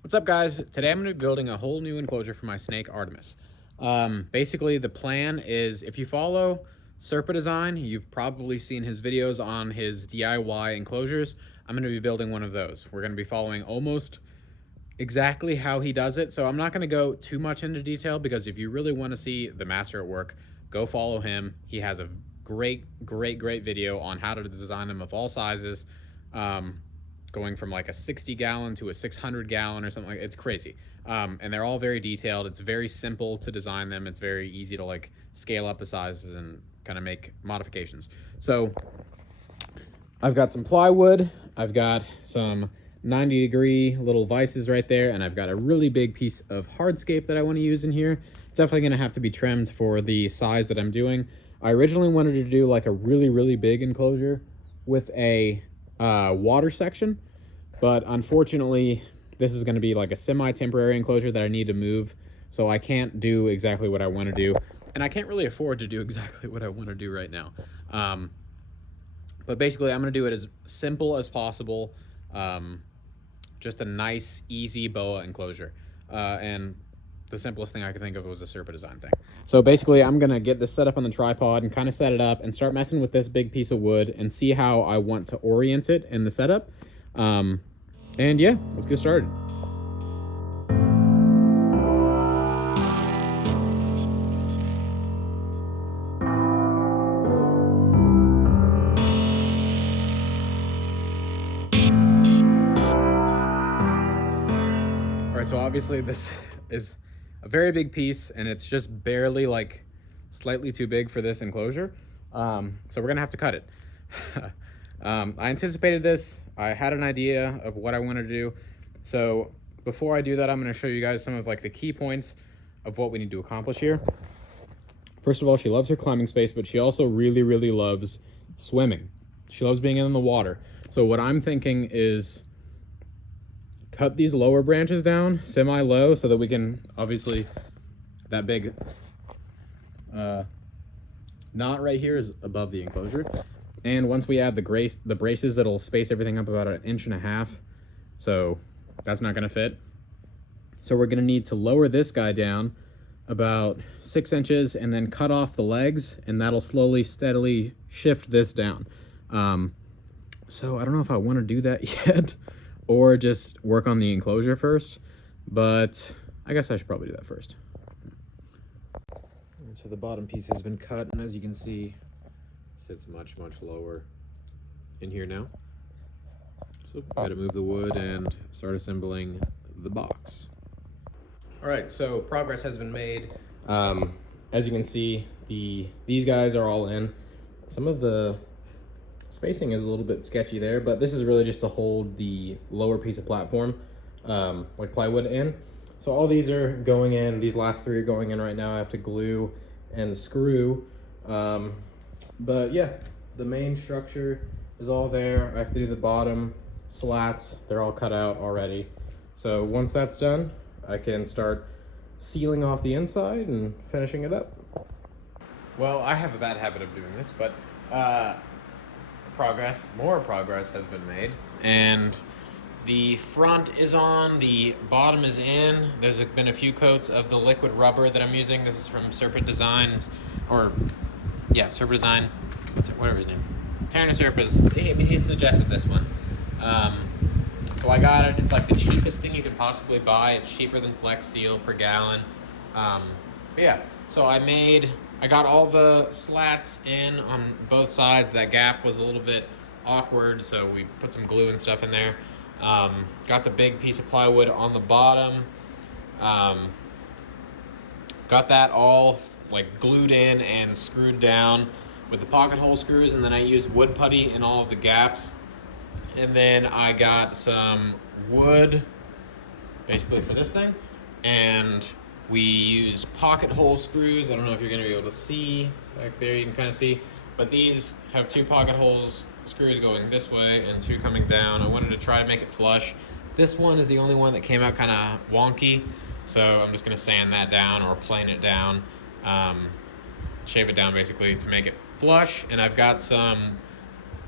What's up, guys? Today I'm going to be building a whole new enclosure for my snake Artemis. Basically, the plan is, if you follow Serpa design, you've probably seen his videos on his DIY enclosures. I'm going to be building one of those. We're going to be following almost exactly how he does it, so I'm not going to go too much into detail, because if you really want to see the master at work, go follow him. He has a great video on how to design them of all sizes, going from like a 60 gallon to a 600 gallon or something. It's crazy. And they're all very detailed. It's very simple to design them. It's very easy to like scale up the sizes and kind of make modifications. So I've got some plywood, I've got some 90-degree little vices right there, and I've got a really big piece of hardscape that I want to use in here. It's definitely going to have to be trimmed for the size that I'm doing. I originally wanted to do like a really big enclosure with a water section, but unfortunately this is going to be like a semi-temporary enclosure that I need to move, so I can't do exactly what I want to do, and I can't really afford to do exactly what I want to do right now. But basically I'm going to do it as simple as possible. Just a nice, easy boa enclosure. And the simplest thing I could think of was a Serpa design thing. So basically I'm going to get this set up on the tripod and kind of set it up and start messing with this big piece of wood and see how I want to orient it in the setup. And yeah, let's get started. All right, so obviously this is a very big piece, and it's just barely like slightly too big for this enclosure. So we're gonna have to cut it. I anticipated this. I had an idea of what I wanted to do. So before I do that, I'm gonna show you guys some of like the key points of what we need to accomplish here. First of all, she loves her climbing space, but she also really loves swimming. She loves being in the water. So what I'm thinking is cut these lower branches down semi-low so that we can, obviously, that big knot right here is above the enclosure. And once we add the braces, that'll space everything up about 1.5 inches. So that's not gonna fit. So we're gonna need to lower this guy down about 6 inches and then cut off the legs, and that'll slowly, steadily shift this down. So I don't know if I wanna do that yet, or just work on the enclosure first, but I guess I should probably do that first. So the bottom piece has been cut, and as you can see, it sits much lower in here now. So gotta move the wood and start assembling the box. All right, so progress has been made. As you can see, these guys are all in. Some of the spacing is a little bit sketchy there, but this is really just to hold the lower piece of platform, like plywood in. So all these are going in. These last 3 are going in right now. I have to glue and screw. But yeah, the main structure is all there. I have to do the bottom slats. They're all cut out already. So once that's done, I can start sealing off the inside and finishing it up. Well, I have a bad habit of doing this, but more progress has been made, and the front is on, the bottom is in. There's been a few coats of the liquid rubber that I'm using. This is from Serpa Design, or yeah, Serpa Design, whatever his name. Terran Serpa's, he suggested this one. So I got it. It's like the cheapest thing you can possibly buy. It's cheaper than Flex Seal per gallon. But yeah, so I got all the slats in on both sides. That gap was a little bit awkward, so we put some glue and stuff in there. Got the big piece of plywood on the bottom. Got that all like glued in and screwed down with the pocket hole screws, and then I used wood putty in all of the gaps. And then I got some wood basically for this thing, and we used pocket hole screws. I don't know if you're gonna be able to see back there. You can kind of see, but these have 2 pocket holes screws going this way and 2 coming down. I wanted to try to make it flush. This one is the only one that came out kind of wonky, so I'm just gonna sand that down or plane it down, shape it down basically to make it flush. And I've got some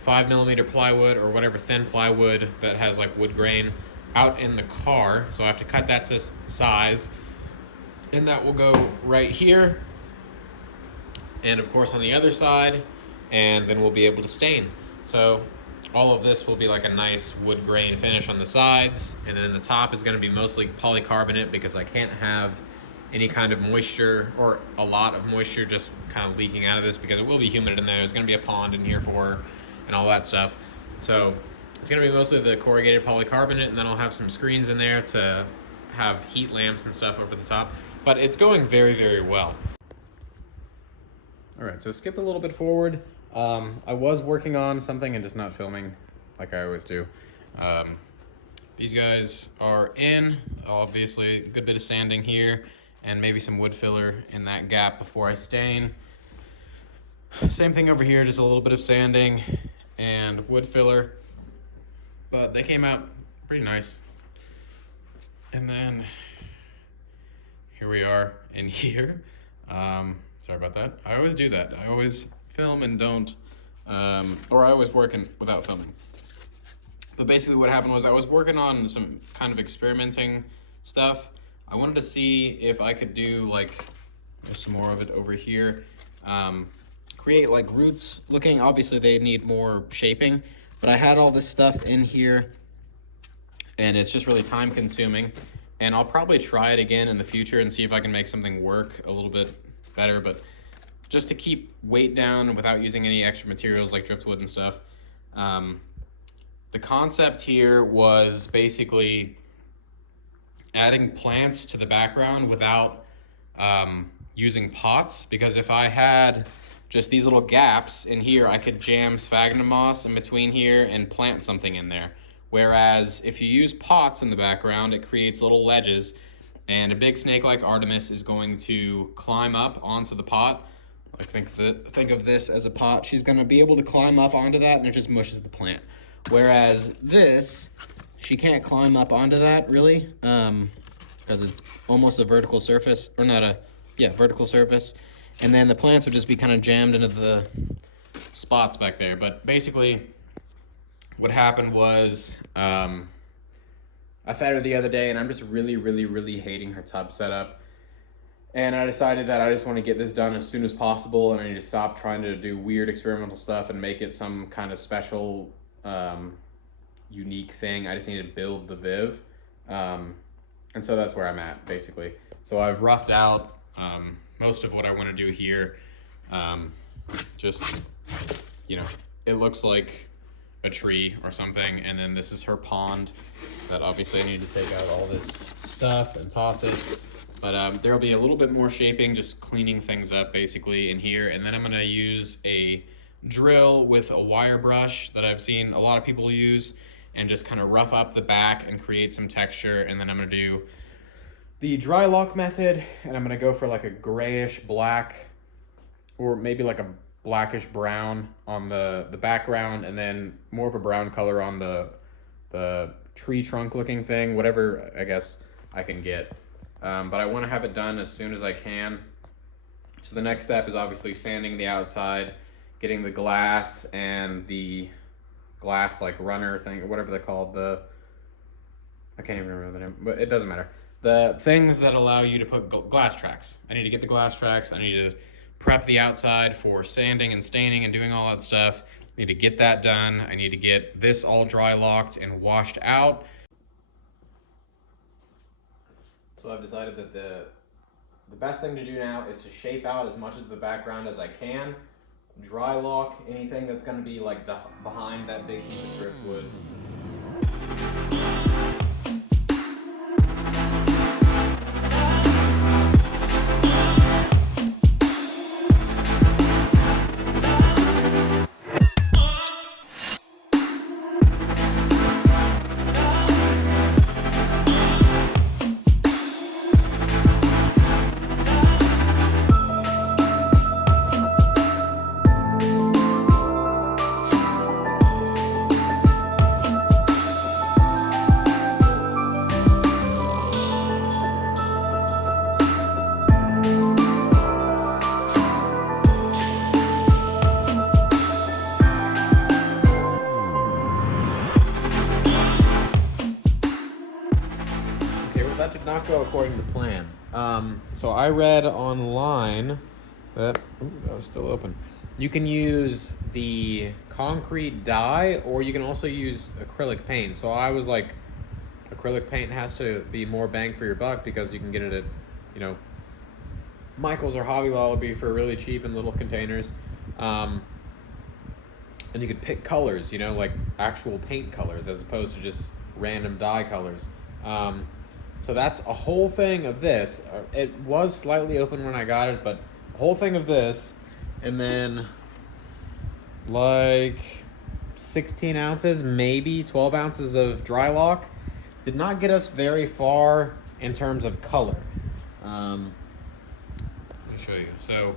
5mm plywood or whatever thin plywood that has like wood grain out in the car, so I have to cut that to size, and that will go right here, and of course on the other side, and then we'll be able to stain. So all of this will be like a nice wood grain finish on the sides, and then the top is going to be mostly polycarbonate because I can't have any kind of moisture or a lot of moisture just kind of leaking out of this, because it will be humid in there. There's going to be a pond in here for and all that stuff. So it's going to be mostly the corrugated polycarbonate, and then I'll have some screens in there to have heat lamps and stuff over the top. But it's going very, very well. All right, so skip a little bit forward. I was working on something and just not filming like I always do. These guys are in, obviously a good bit of sanding here and maybe some wood filler in that gap before I stain. Same thing over here, just a little bit of sanding and wood filler, but they came out pretty nice. And then here we are in here. Sorry about that. I always do that. I always film and don't, or I always work without filming. But basically what happened was I was working on some kind of experimenting stuff. I wanted to see if I could do like, there's some more of it over here, create like roots looking. Obviously they need more shaping, but I had all this stuff in here and it's just really time consuming. And I'll probably try it again in the future and see if I can make something work a little bit better, but just to keep weight down without using any extra materials like driftwood and stuff. The concept here was basically adding plants to the background without using pots, because if I had just these little gaps in here, I could jam sphagnum moss in between here and plant something in there. Whereas if you use pots in the background, it creates little ledges, and a big snake like Artemis is going to climb up onto the pot. Like think of this as a pot. She's gonna be able to climb up onto that and it just mushes the plant. Whereas this, she can't climb up onto that really, because it's almost a vertical surface, or not a, yeah, vertical surface. And then the plants would just be kind of jammed into the spots back there. But basically what happened was, I fed her the other day and I'm just really hating her tub setup. And I decided that I just want to get this done as soon as possible, and I need to stop trying to do weird experimental stuff and make it some kind of special, unique thing. I just need to build the Viv. And so that's where I'm at, basically. So I've roughed out most of what I want to do here. Just, you know, it looks like a tree or something, and then this is her pond that obviously I need to take out all this stuff and toss it. But there'll be a little bit more shaping, just cleaning things up basically in here. And then I'm gonna use a drill with a wire brush that I've seen a lot of people use, and just kind of rough up the back and create some texture. And then I'm gonna do the dry lock method, and I'm gonna go for like a grayish black, or maybe like a blackish brown on the background, and then more of a brown color on the tree trunk looking thing, whatever I guess I can get. But I want to have it done as soon as I can. So the next step is obviously sanding the outside, getting the glass and the glass like runner thing, or whatever they're called. I can't even remember the name, but it doesn't matter. The things that allow you to put glass tracks. I need to get the glass tracks. I need to prep the outside for sanding and staining and doing all that stuff. I need to get that done. I need to get this all dry locked and washed out. So I've decided that the best thing to do now is to shape out as much of the background as I can, dry lock anything that's going to be like behind that big piece of driftwood. that did not go according to plan. So I read online that, that was still open. You can use the concrete dye, or you can also use acrylic paint. So I was like, acrylic paint has to be more bang for your buck because you can get it at, you know, Michael's or Hobby Lobby for really cheap in little containers. And you could pick colors, you know, like actual paint colors as opposed to just random dye colors. So that's a whole thing of this. It was slightly open when I got it, but a whole thing of this, and then like 16 ounces, maybe 12 ounces of dry lock. Did not get us very far in terms of color. Let me show you. So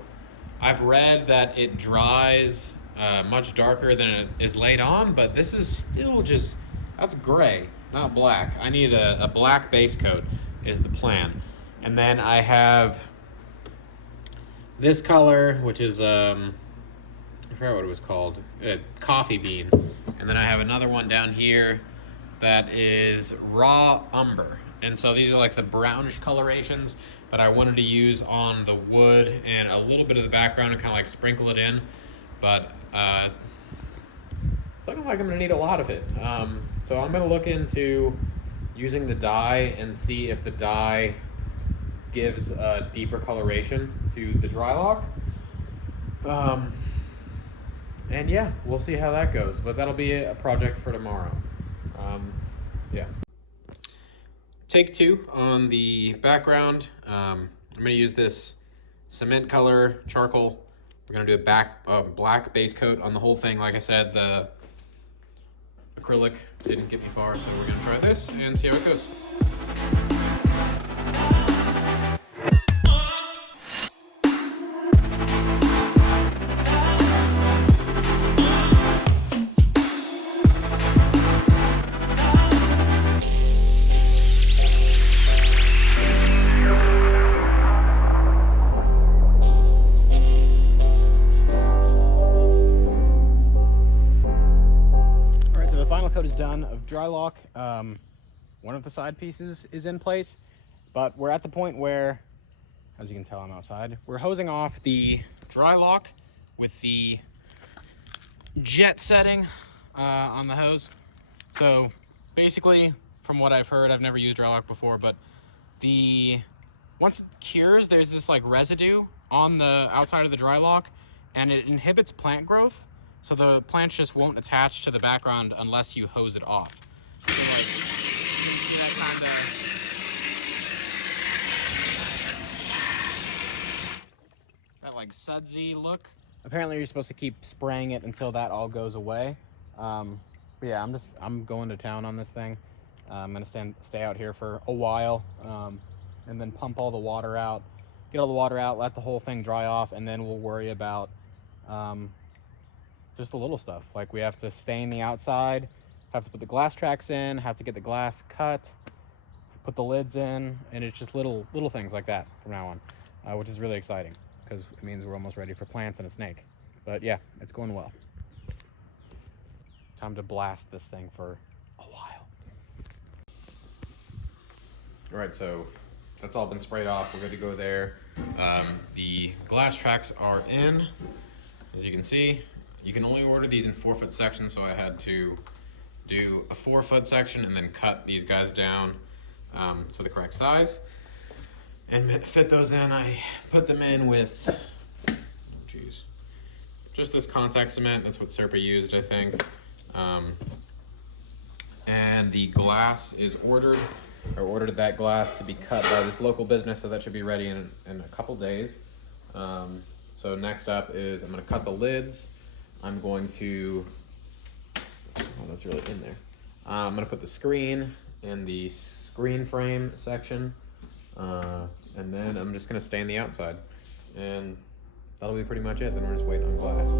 I've read that it dries much darker than it is laid on, but this is still just, that's gray, not black. I need a black base coat is the plan. And then I have this color, which is, I forgot what it was called, coffee bean. And then I have another one down here that is raw umber. And so these are like the brownish colorations that I wanted to use on the wood and a little bit of the background and kind of like sprinkle it in. But it's looking like I'm gonna need a lot of it. So I'm gonna look into using the dye and see if the dye gives a deeper coloration to the dry lock. And yeah, we'll see how that goes, but that'll be a project for tomorrow. Yeah. Take 2 on the background. I'm gonna use this cement color charcoal. We're gonna do a black base coat on the whole thing. Like I said, the acrylic didn't get me far, so we're gonna try this and see how it goes. Coat is done of dry lock. One of the side pieces is in place, but we're at the point where, as you can tell, I'm outside. We're hosing off the dry lock with the jet setting on the hose. So basically, from what I've heard, I've never used dry lock before, but once it cures, there's this like residue on the outside of the dry lock, and it inhibits plant growth. So the plants just won't attach to the background unless you hose it off. So that like sudsy look. Apparently you're supposed to keep spraying it until that all goes away. But yeah, I'm going to town on this thing. I'm gonna stay out here for a while, and then pump all the water out, get all the water out, let the whole thing dry off, and then we'll worry about just the little stuff. Like we have to stain the outside, have to put the glass tracks in, have to get the glass cut, put the lids in, and it's just little things like that from now on, which is really exciting because it means we're almost ready for plants and a snake. But yeah, it's going well. Time to blast this thing for a while. All right, so that's all been sprayed off. We're good to go there. The glass tracks are in, as you can see. You can only order these in 4-foot sections, so I had to do a 4-foot section and then cut these guys down to the correct size and fit those in. I put them in with, just this contact cement. That's what Serpa used, I think. And the glass is ordered. I ordered that glass to be cut by this local business, so that should be ready in a couple days. So next up is I'm gonna cut the lids. I'm going to, oh, that's really in there. I'm gonna put the screen in the screen frame section, and then I'm just gonna stain the outside, and that'll be pretty much it. Then we're just waiting on glass.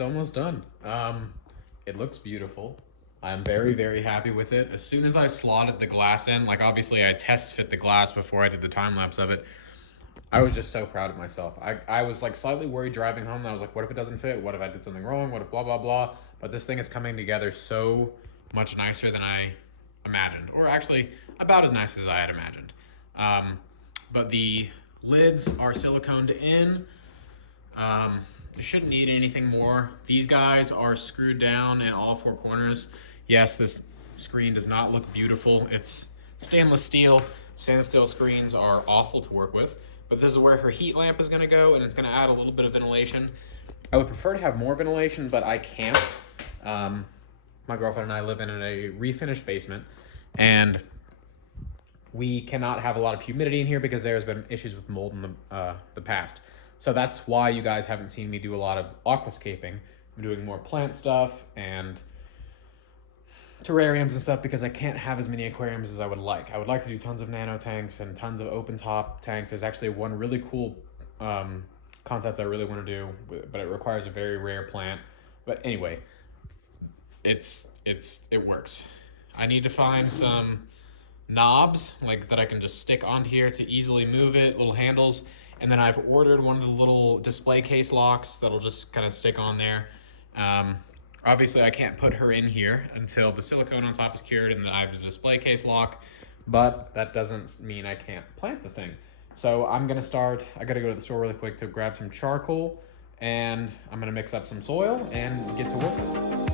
it's almost done. It looks beautiful. I'm very, very happy with it. As soon as I slotted the glass in, like obviously I test fit the glass before I did the time lapse of it, I was just so proud of myself. I was like slightly worried driving home. I was like, what if it doesn't fit? What if I did something wrong? What if blah, blah, blah? But this thing is coming together so much nicer than I imagined, or actually about as nice as I had imagined. But the lids are siliconed in. You shouldn't need anything more. These guys are screwed down in all four corners. Yes, this screen does not look beautiful. It's stainless steel. Stainless steel screens are awful to work with, but this is where her heat lamp is gonna go, and it's gonna add a little bit of ventilation. I would prefer to have more ventilation, but I can't. My girlfriend and I live in a refinished basement, and we cannot have a lot of humidity in here because there's been issues with mold in the past. So that's why you guys haven't seen me do a lot of aquascaping. I'm doing more plant stuff and terrariums and stuff because I can't have as many aquariums as I would like. I would like to do tons of nano tanks and tons of open top tanks. There's actually one really cool concept I really want to do, but it requires a very rare plant. But anyway, it works. I need to find some knobs like that I can just stick on here to easily move it, little handles. And then I've ordered one of the little display case locks that'll just kind of stick on there. Obviously I can't put her in here until the silicone on top is cured and then I have the display case lock, but that doesn't mean I can't plant the thing. So I'm gonna start, I gotta go to the store really quick to grab some charcoal, and I'm gonna mix up some soil and get to work.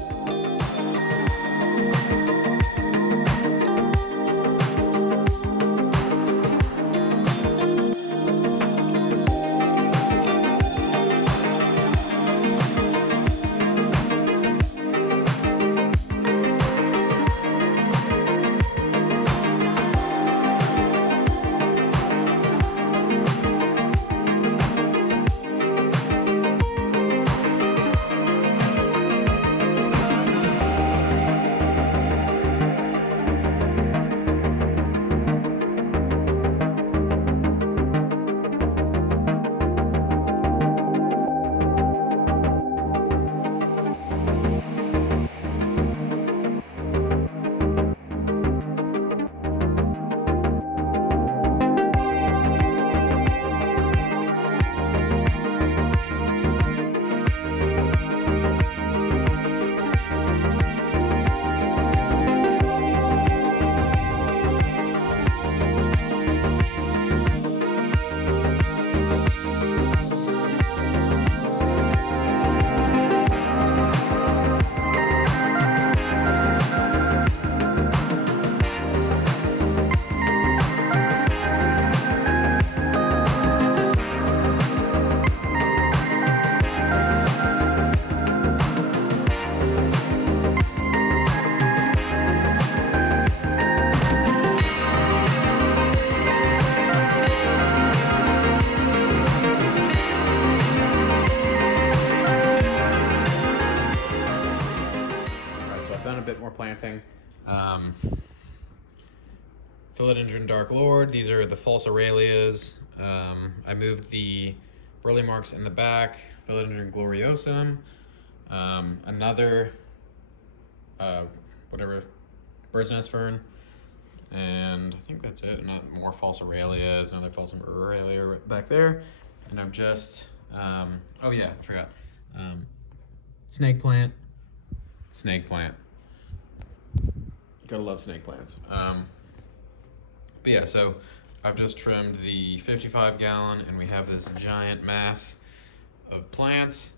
Planting. Philodendron Dark Lord, these are the false Aurelias. I moved the burley marks in the back. Philodendron Gloriosum. Another, whatever, bird's nest fern. And I think that's it. Not more false Aurelias, another false Aurelia right back there. And I've just, oh yeah, I forgot. Snake plant. Gotta love snake plants. But yeah, so I've just trimmed the 55 gallon and we have this giant mass of plants.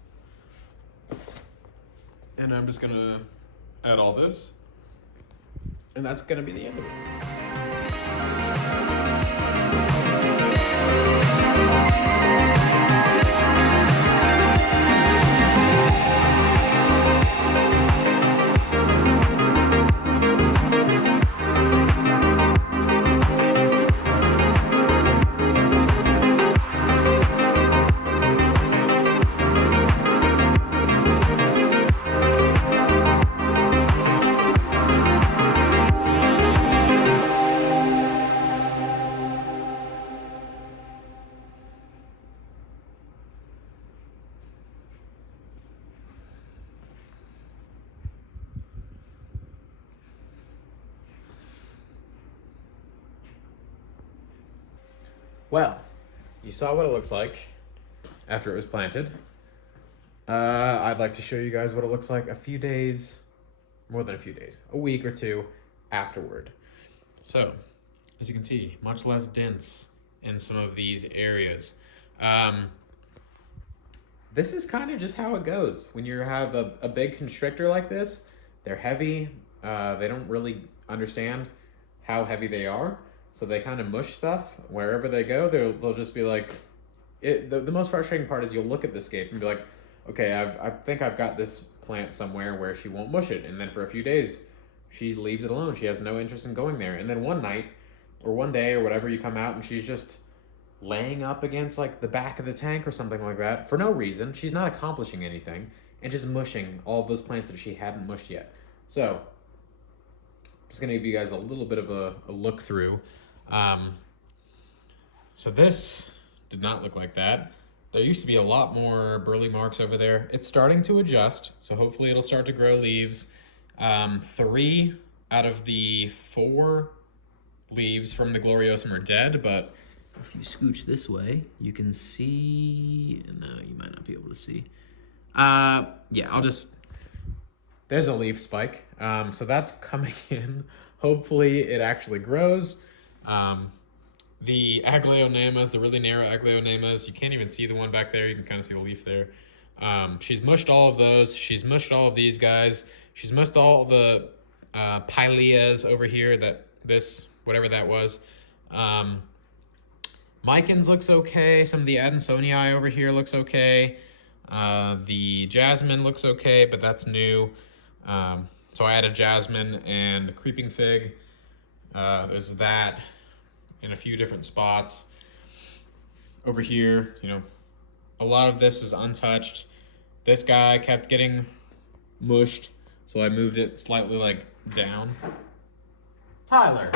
And I'm just gonna add all this. And that's gonna be the end of it. Well, you saw what it looks like after it was planted. I'd like to show you guys what it looks like a few days, more than a few days, a week or two afterward. So, as you can see, much less dense in some of these areas. This is kind of just how it goes. When you have a big constrictor like this, they're heavy. They don't really understand how heavy they are. So they kind of mush stuff. Wherever they go, they'll just be like, the most frustrating part is you'll look at the scape and be like, okay, I think I've got this plant somewhere where she won't mush it. And then for a few days, she leaves it alone. She has no interest in going there. And then one night or one day or whatever, you come out and she's just laying up against like the back of the tank or something like that for no reason. She's not accomplishing anything and just mushing all of those plants that she hadn't mushed yet. So I'm just gonna give you guys a little bit of a look through. So this did not look like that. There used to be a lot more burly marks over there. It's starting to adjust, so hopefully it'll start to grow leaves. 3 out of the 4 leaves from the Gloriosum are dead, but if you scooch this way, you can see, no, you might not be able to see. Yeah, there's a leaf spike. So that's coming in. Hopefully it actually grows. The Aglaonemas, the really narrow Aglaonemas, you can't even see the one back there. You can kind of see the leaf there. She's mushed all of those. She's mushed all of these guys. She's mushed all the Pileas over here, whatever that was. Micans looks okay. Some of the Adansonii over here looks okay. The Jasmine looks okay, but that's new. So I added Jasmine and the Creeping Fig. There's that in a few different spots. Over here, a lot of this is untouched. This guy kept getting mushed, so I moved it slightly down. Tyler.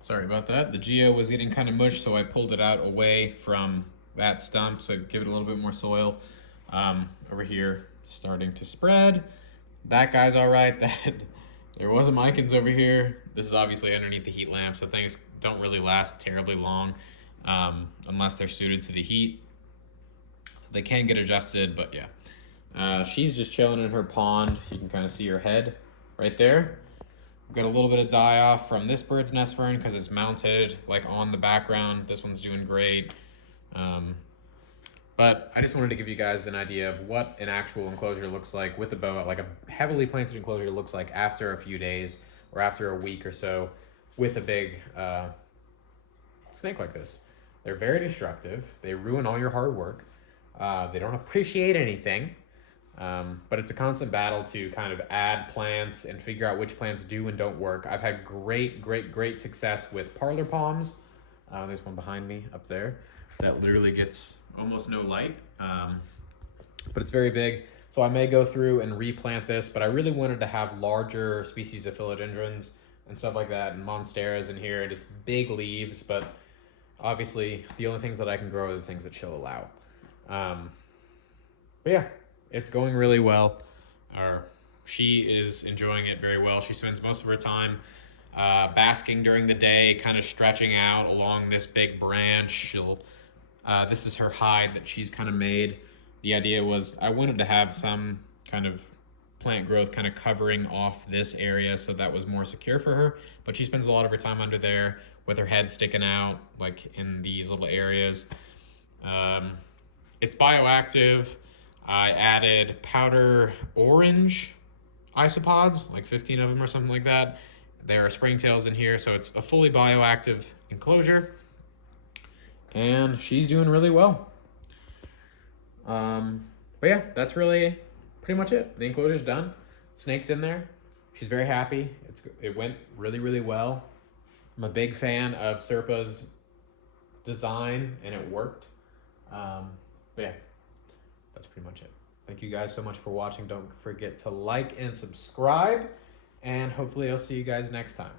Sorry about that. The Geo was getting kind of mushed, so I pulled it out away from that stump, so give it a little bit more soil. Over here, starting to spread. That guy's all right. There was a Micans over here. This is obviously underneath the heat lamp, so things don't really last terribly long unless they're suited to the heat. So they can get adjusted, but yeah. She's just chilling in her pond. You can kind of see her head right there. Got a little bit of die-off from this bird's nest fern because it's mounted on the background. This one's doing great. But I just wanted to give you guys an idea of what an actual enclosure looks like with a boa, like a heavily planted enclosure looks like after a few days or after a week or so with a big snake like this. They're very destructive. They ruin all your hard work. They don't appreciate anything. But it's a constant battle to kind of add plants and figure out which plants do and don't work. I've had great success with parlor palms. There's one behind me up there that literally gets almost no light, but it's very big. So I may go through and replant this, but I really wanted to have larger species of philodendrons and stuff like that, and monsteras in here, and just big leaves, but obviously the only things that I can grow are the things that she'll allow. But yeah, it's going really well. She is enjoying it very well. She spends most of her time basking during the day, kind of stretching out along this big branch. This is her hide that she's kind of made. The idea was I wanted to have some kind of plant growth kind of covering off this area so that was more secure for her. But she spends a lot of her time under there with her head sticking out in these little areas. It's bioactive. I added powder orange isopods, 15 of them or something like that. There are springtails in here, so it's a fully bioactive enclosure. And she's doing really well. But yeah, that's really pretty much it. The enclosure's done. Snake's in there. She's very happy. It went really well. I'm a big fan of Serpa's design, and it worked. But yeah, that's pretty much it. Thank you guys so much for watching. Don't forget to like and subscribe, and hopefully I'll see you guys next time.